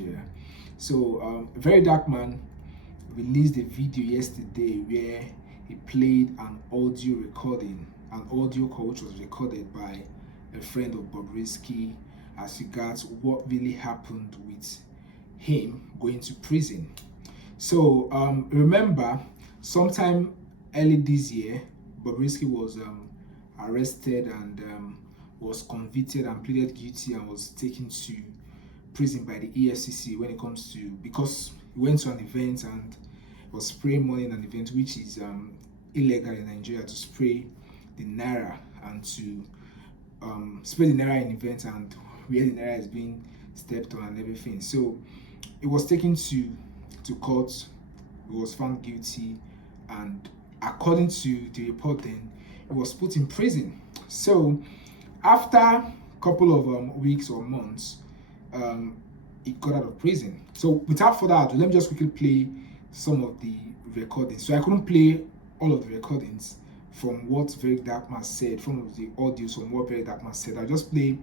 Nigeria. So Verydarkman released a video yesterday where he played an audio recording, an audio call which was recorded by a friend of Bobrisky as regards what really happened with him going to prison. So remember, sometime early this year, Bobrisky was arrested and was convicted and pleaded guilty and was taken to prison by the EFCC when it comes to, because he went to an event and was spraying money in an event which is illegal in Nigeria, to spray the naira and to spray the naira in events and where the naira is being stepped on and everything. So it was taken to court. He was found guilty, and according to the report, then he was put in prison. So after a couple of weeks or months, he got out of prison. So without further ado, let me just quickly play some of the recordings. So I couldn't play all of the recordings from what Verydarkman said, from the audios from what Verydarkman said. I'll just play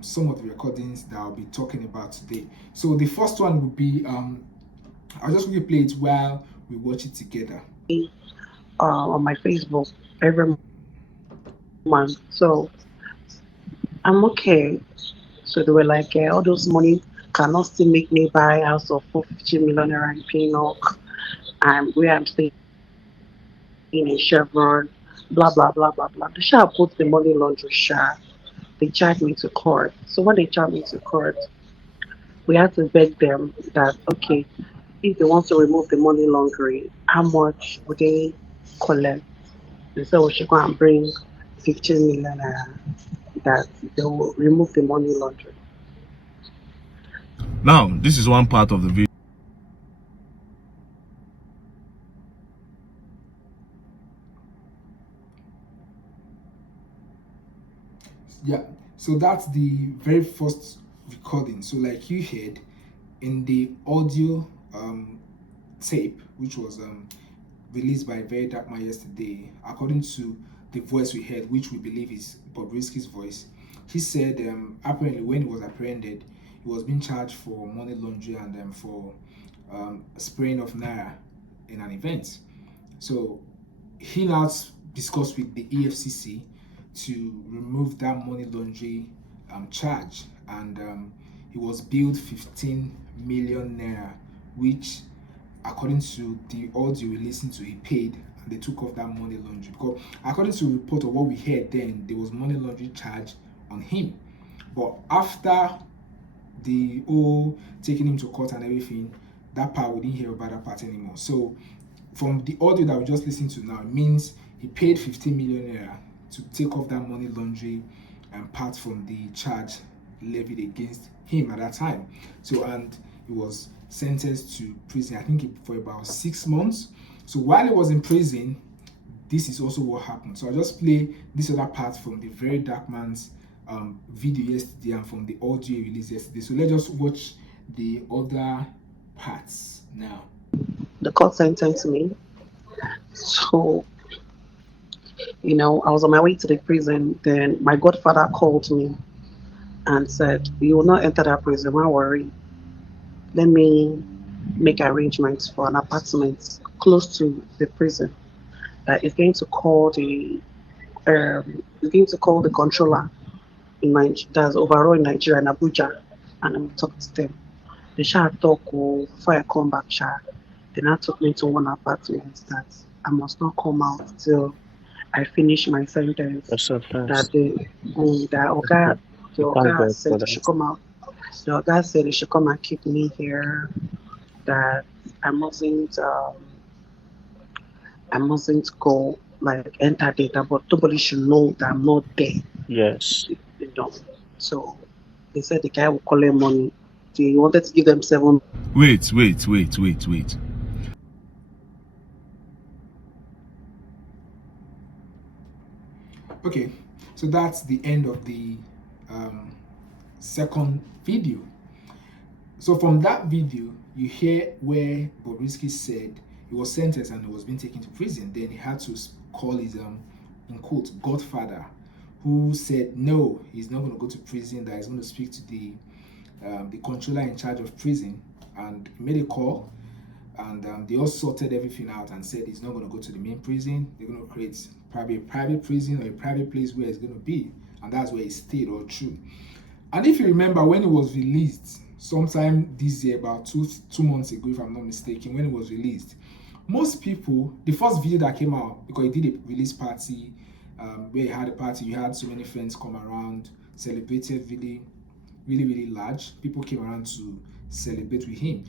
some of the recordings that I'll be talking about today. So the first one would be, I'll just quickly play it while we watch it together. On my Facebook every month. So I'm okay. So they were like, all those money cannot still make me buy a house of 450 million naira in Pinnock. Where I'm staying in Chevron, blah blah blah blah blah. They shall put the money laundry share. They charged me to court. So when they charged me to court, we had to beg them that okay, if they want to remove the money laundering, how much would they collect? They said we should go and bring 15 million naira, that they will remove the money laundering. Now, this is one part of the video. Yeah, so that's the very first recording. So like you heard in the audio tape, which was released by Verydarkman yesterday, according to the voice we heard, which we believe is Bobrisky's voice, he said apparently when he was apprehended, he was being charged for money laundering and for spraying of naira in an event. So he now discussed with the EFCC to remove that money laundering charge, and he was billed 15 million naira, which according to the audio we listened to, he paid, and they took off that money laundering, because according to the report of what we heard then, there was money laundering charge on him. But after the whole taking him to court and everything, that part, we didn't hear about that part anymore. So from the audio that we just listened to now, it means he paid 15 million naira to take off that money laundering and part from the charge levied against him at that time. So, and he was sentenced to prison, I think for about 6 months. So while he was in prison, this is also what happened. So I'll just play this other part from the Verydarkman's video yesterday and from the audio released yesterday. So let's just watch the other parts now. The court sentenced me. So, I was on my way to the prison. Then my godfather called me and said, "You will not enter that prison, don't worry. Let me make arrangements for an apartment close to the prison. That is going to call the controller in that's overall in Nigeria, in Abuja, and I'm talk to them. They shall talk before I come back, They now took me to one apartment that I must not come out till I finish my sentence. That the Oga said they should come out. The Oga said they should come and keep me here. That I mustn't go like enter data, but nobody should know that I'm not there. Yes. So they said the guy will collect money. They wanted to give them 7. Wait. Okay, so that's the end of the second video. So from that video, you hear where Bobrisky said he was sentenced and he was being taken to prison. Then he had to call his in quote godfather, who said no, he's not going to go to prison, that he's going to speak to the the controller in charge of prison, and made a call, and they all sorted everything out and said he's not going to go to the main prison. They're going to create probably a private prison or a private place where it's going to be, and that's where he stayed all through. And if you remember, when it was released sometime this year, about two months ago, if I'm not mistaken, when it was released, most people, the first video that came out, because he did a release party, where he had a party, you had so many friends come around, celebrated really large. People came around to celebrate with him.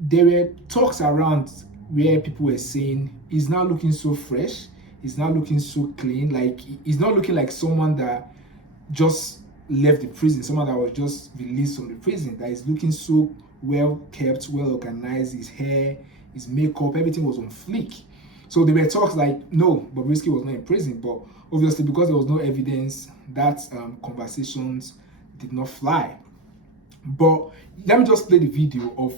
There were talks around where people were saying he's now looking so fresh, he's now looking so clean, like he's not looking like someone that just left the prison, someone that was just released from the prison, that is looking so well kept, well organized, his hair, his makeup, everything was on fleek. So there were talks like, no, Bobrisky was not in prison, but obviously because there was no evidence, that conversations did not fly. But let me just play the video of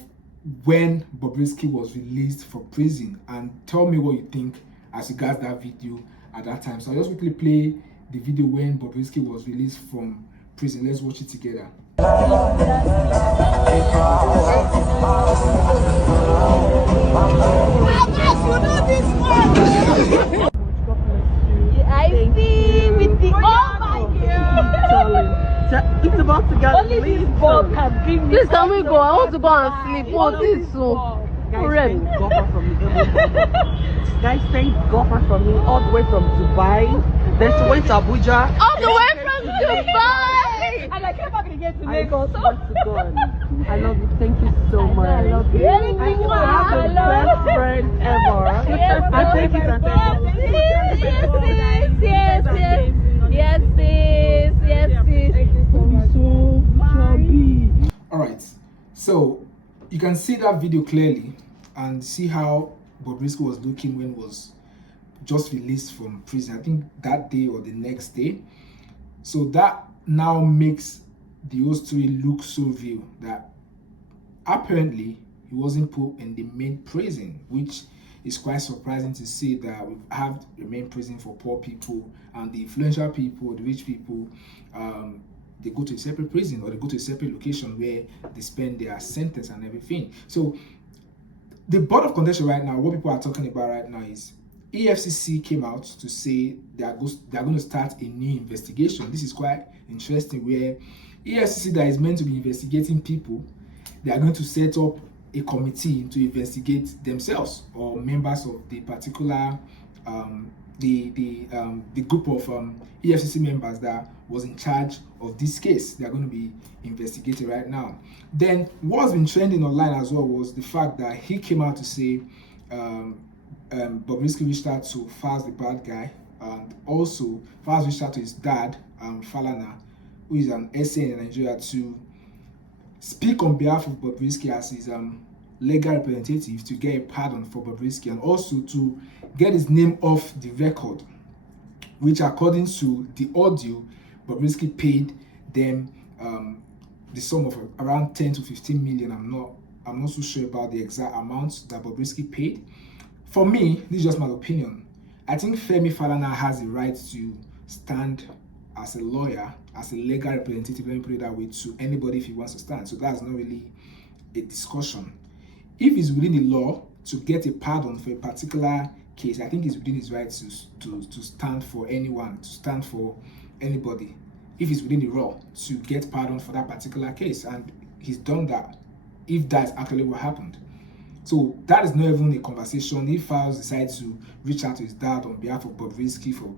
when Bobrisky was released from prison and tell me what you think as regards that video at that time. So I'll just quickly play the video when Bobrisky was released from prison. Let's watch it together. I see with the oh my God. It's about to get Only this ball can bring me. Please can we go? I want to go and sleep. Oh, this is so. guys paid golfer from me. Guys paid golfer from me all the way from Dubai. Then she went to Abuja. All the way from Dubai! And I came back again to Lagos. I swear to God. I love you. Thank you so much. I love you. I have the best friend ever. I take it and All right, so you can see that video clearly and see how Bobrisky was looking when he was just released from prison. I think that day or the next day. So that now makes the whole story look so real that apparently he wasn't put in the main prison, which is quite surprising to see that we have the main prison for poor people, and the influential people, the rich people, they go to a separate prison or they go to a separate location where they spend their sentence and everything. So the board of contention right now, what people are talking about right now is EFCC came out to say they are going to start a new investigation. This is quite interesting, where EFCC that is meant to be investigating people, they are going to set up a committee to investigate themselves or members of the particular the group of EFCC members that was in charge of this case. They are going to be investigated right now. Then what's been trending online as well was the fact that he came out to say Bobrisky reached out to Faz the bad guy, and also Faz reached out to his dad, Falana, who is an SA in Nigeria, to speak on behalf of Bobrisky as his legal representative to get a pardon for Bobrisky, and also to get his name off the record, which according to the audio, Bobrisky paid them the sum of around 10 to 15 million. I'm not so sure about the exact amounts that Bobrisky paid. For me, this is just my opinion. I think Femi Falana has the right to stand as a lawyer, as a legal representative, let me put it that way, to anybody if he wants to stand. So that's not really a discussion. If it's within the law to get a pardon for a particular case, I think it's within his right to stand for anyone, to stand for anybody. If it's within the law to get pardon for that particular case, and he's done that, if that's actually what happened. So that is not even a conversation. If Files decides to reach out to his dad on behalf of Bobrisky for